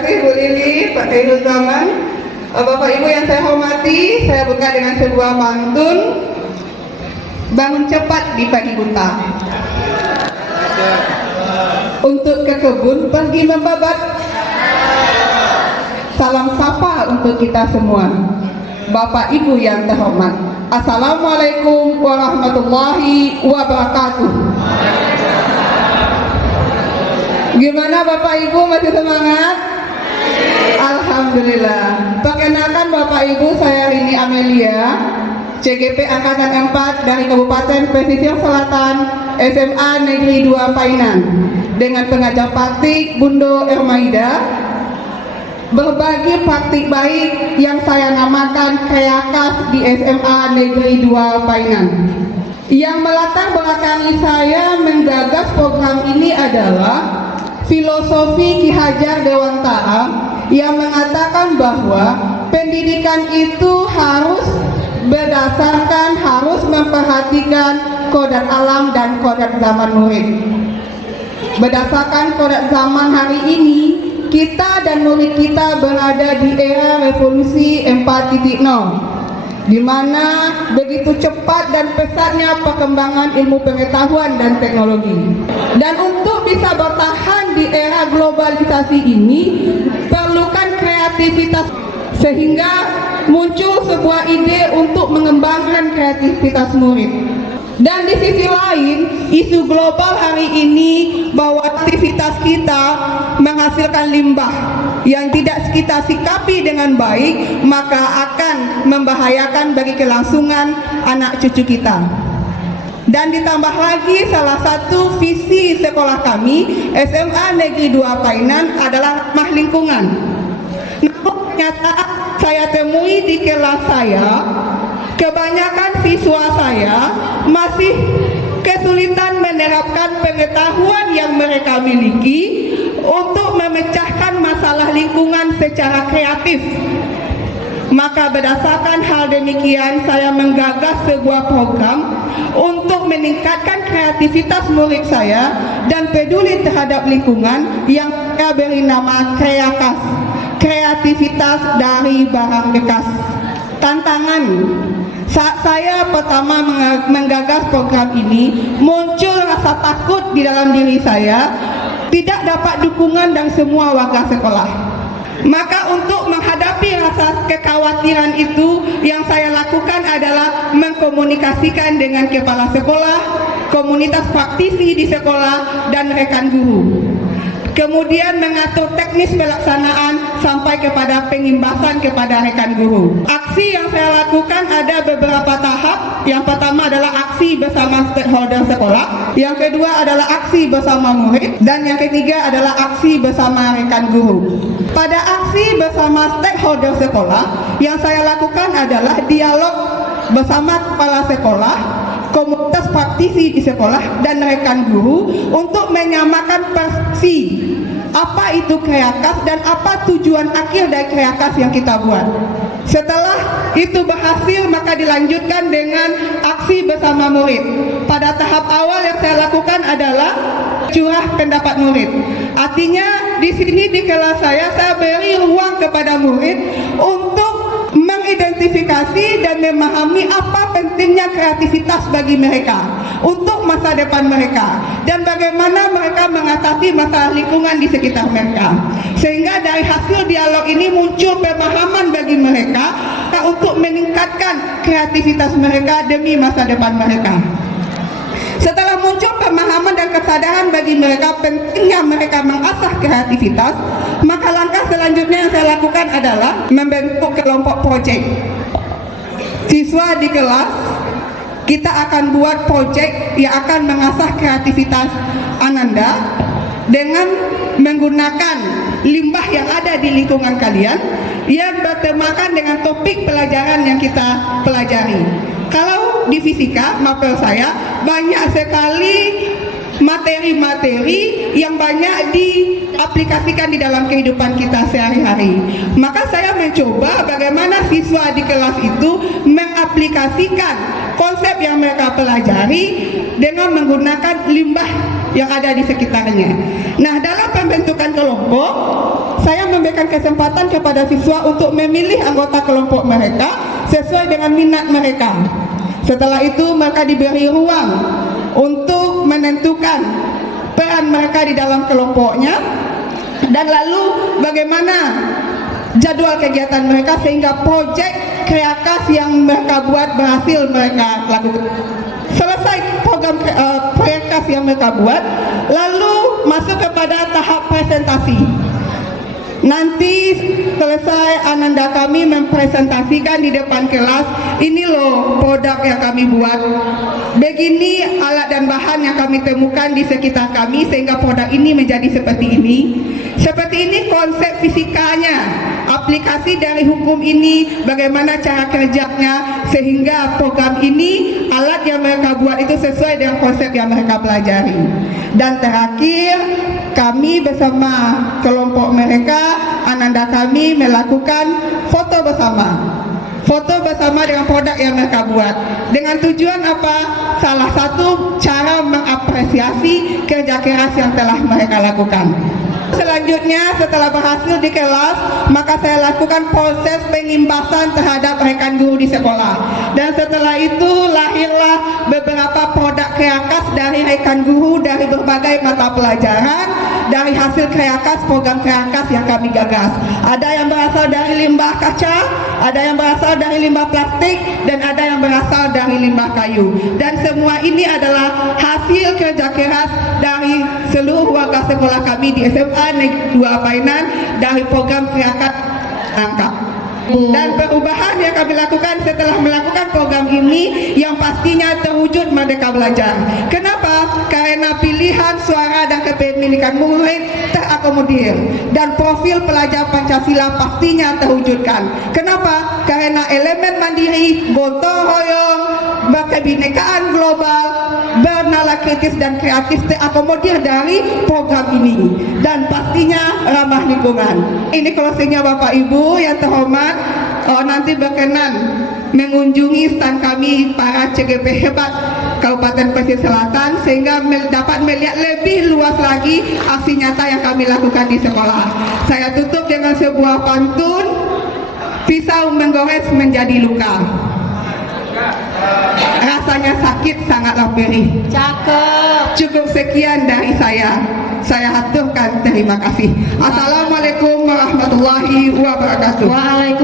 kasih Bu Lili, Pak Khairul Zaman. Bapak Ibu yang saya hormati, saya buka dengan sebuah pantun. Bangun cepat di pagi buta, untuk ke kebun pergi membabat. Salam sapa untuk kita semua. Bapak Ibu yang terhormat, Assalamualaikum warahmatullahi wabarakatuh. Gimana Bapak Ibu, masih semangat? Alhamdulillah. Perkenalkan Bapak Ibu, saya Rini Amelia, CGP Angkatan 4 dari Kabupaten Pesisir Selatan, SMA Negeri 2 Painan, dengan pengajar praktik Bundo Ermaida. Berbagi praktik baik yang saya namakan Kreakas di SMA Negeri 2 Painan. Yang melatar belakangi saya menggagas program ini adalah filosofi Ki Hajar Dewantara yang mengatakan bahwa pendidikan itu harus memperhatikan kodrat alam dan kodrat zaman murid. Berdasarkan kodrat zaman hari ini, kita dan murid kita berada di era revolusi 4.0, di mana begitu cepat dan pesatnya perkembangan ilmu pengetahuan dan teknologi. Dan untuk bisa bertahan di era globalisasi ini, perlukan kreativitas, sehingga muncul sebuah ide untuk mengembangkan kreativitas murid. Dan di sisi lain, isu global hari ini bahwa aktivitas kita menghasilkan limbah yang tidak kita sikapi dengan baik, maka akan membahayakan bagi kelangsungan anak cucu kita. Dan ditambah lagi, salah satu visi sekolah kami, SMA Negeri 2 Painan, adalah ramah lingkungan. Namun ternyata saya temui di kelas saya, kebanyakan siswa saya masih kesulitan menerapkan pengetahuan yang mereka miliki untuk memecahkan masalah lingkungan secara kreatif. Maka berdasarkan hal demikian, saya menggagas sebuah program untuk meningkatkan kreativitas murid saya dan peduli terhadap lingkungan yang saya beri nama Kreakas, kreativitas dari barang bekas. Tantangan saat saya pertama menggagas program ini, muncul rasa takut di dalam diri saya, tidak dapat dukungan dari semua warga sekolah. Maka untuk menghadapi rasa kekhawatiran itu, yang saya lakukan adalah mengkomunikasikan dengan kepala sekolah, komunitas praktisi di sekolah, dan rekan guru. Kemudian mengatur teknis pelaksanaan sampai kepada pengimbasan kepada rekan guru. Aksi yang saya lakukan ada beberapa tahap. Yang pertama adalah aksi bersama stakeholder sekolah, yang kedua adalah aksi bersama murid, dan yang ketiga adalah aksi bersama rekan guru. Pada aksi bersama stakeholder sekolah, yang saya lakukan adalah dialog bersama kepala sekolah, komunitas praktisi di sekolah, dan rekan guru untuk menyamakan persepsi apa itu Kreakas dan apa tujuan akhir dari Kreakas yang kita buat. Setelah itu berhasil, maka dilanjutkan dengan aksi bersama murid. Pada tahap awal yang saya lakukan adalah curah pendapat murid. Artinya di sini di kelas saya beri ruang kepada murid untuk mengidentifikasi dan memahami apa pentingnya kreativitas bagi mereka untuk masa depan mereka, dan bagaimana mereka mengatasi masalah lingkungan di sekitar mereka. Sehingga dari hasil dialog ini muncul pemahaman bagi mereka untuk meningkatkan kreativitas mereka demi masa depan mereka. Setelah muncul pemahaman dan kesadaran bagi mereka pentingnya mereka mengasah kreativitas, maka langkah selanjutnya yang saya lakukan adalah membentuk kelompok proyek. Siswa di kelas, kita akan buat proyek yang akan mengasah kreativitas Ananda dengan menggunakan limbah yang ada di lingkungan kalian yang bertemakan dengan topik pelajaran yang kita pelajari. Kalau di fisika, mapel saya banyak sekali materi-materi yang banyak diaplikasikan di dalam kehidupan kita sehari-hari. Maka saya mencoba bagaimana siswa di kelas itu mengaplikasikan konsep yang mereka pelajari dengan menggunakan limbah yang ada di sekitarnya. Nah, dalam pembentukan kelompok, saya memberikan kesempatan kepada siswa untuk memilih anggota kelompok mereka sesuai dengan minat mereka. Setelah itu mereka diberi ruang untuk menentukan peran mereka di dalam kelompoknya dan lalu bagaimana jadwal kegiatan mereka sehingga proyek Kreakas yang mereka buat berhasil mereka lakukan. Selesai program Kreakas yang mereka buat, lalu masuk kepada tahap presentasi. Nanti selesai Ananda kami mempresentasikan di depan kelas, ini loh produk yang kami buat, begini alat dan bahan yang kami temukan di sekitar kami sehingga produk ini menjadi seperti ini. Seperti ini konsep fisikanya, aplikasi dari hukum ini, bagaimana cara kerjanya sehingga program ini, alat yang mereka buat itu sesuai dengan konsep yang mereka pelajari. Dan terakhir, kami bersama kelompok mereka, Ananda kami melakukan foto bersama. Foto bersama dengan produk yang mereka buat. Dengan tujuan apa? Salah satu cara mengapresiasi kerja keras yang telah mereka lakukan. Selanjutnya setelah berhasil di kelas, maka saya lakukan proses pengimbasan terhadap rekan guru di sekolah. Dan setelah itu lahirlah beberapa produk Kreakas dari rekan guru dari berbagai mata pelajaran, dari hasil Kreakas, program Kreakas yang kami gagas. Ada yang berasal dari limbah kaca, ada yang berasal dari limbah plastik, dan ada yang berasal dari limbah kayu. Dan semua ini adalah hasil kerja keras dari seluruh warga sekolah kami di SMA Negeri 2 Painan dari program Kreakas Angkat. Dan perubahan yang kami lakukan setelah melakukan program ini yang pastinya terwujud Merdeka Belajar. Kenapa? Karena pilihan suara dan kepemilikan murid terakomodir dan profil pelajar Pancasila pastinya terwujudkan. Kenapa? Karena elemen mandiri, gotong royong, kebinekaan global, bernala kritis dan kreatif terakomodir dari program ini dan pastinya ramah lingkungan. Ini closingnya Bapak Ibu yang terhormat. Nanti berkenan mengunjungi stand kami para CGP hebat Kabupaten Pesisir Selatan sehingga dapat melihat lebih luas lagi aksi nyata yang kami lakukan di sekolah. Saya tutup dengan sebuah pantun, pisau menggores menjadi luka, rasanya sakit sangatlah perih. Cakep. Cukup sekian dari saya. Saya haturkan terima kasih. Assalamualaikum warahmatullahi wabarakatuh. Waalaikumsalam.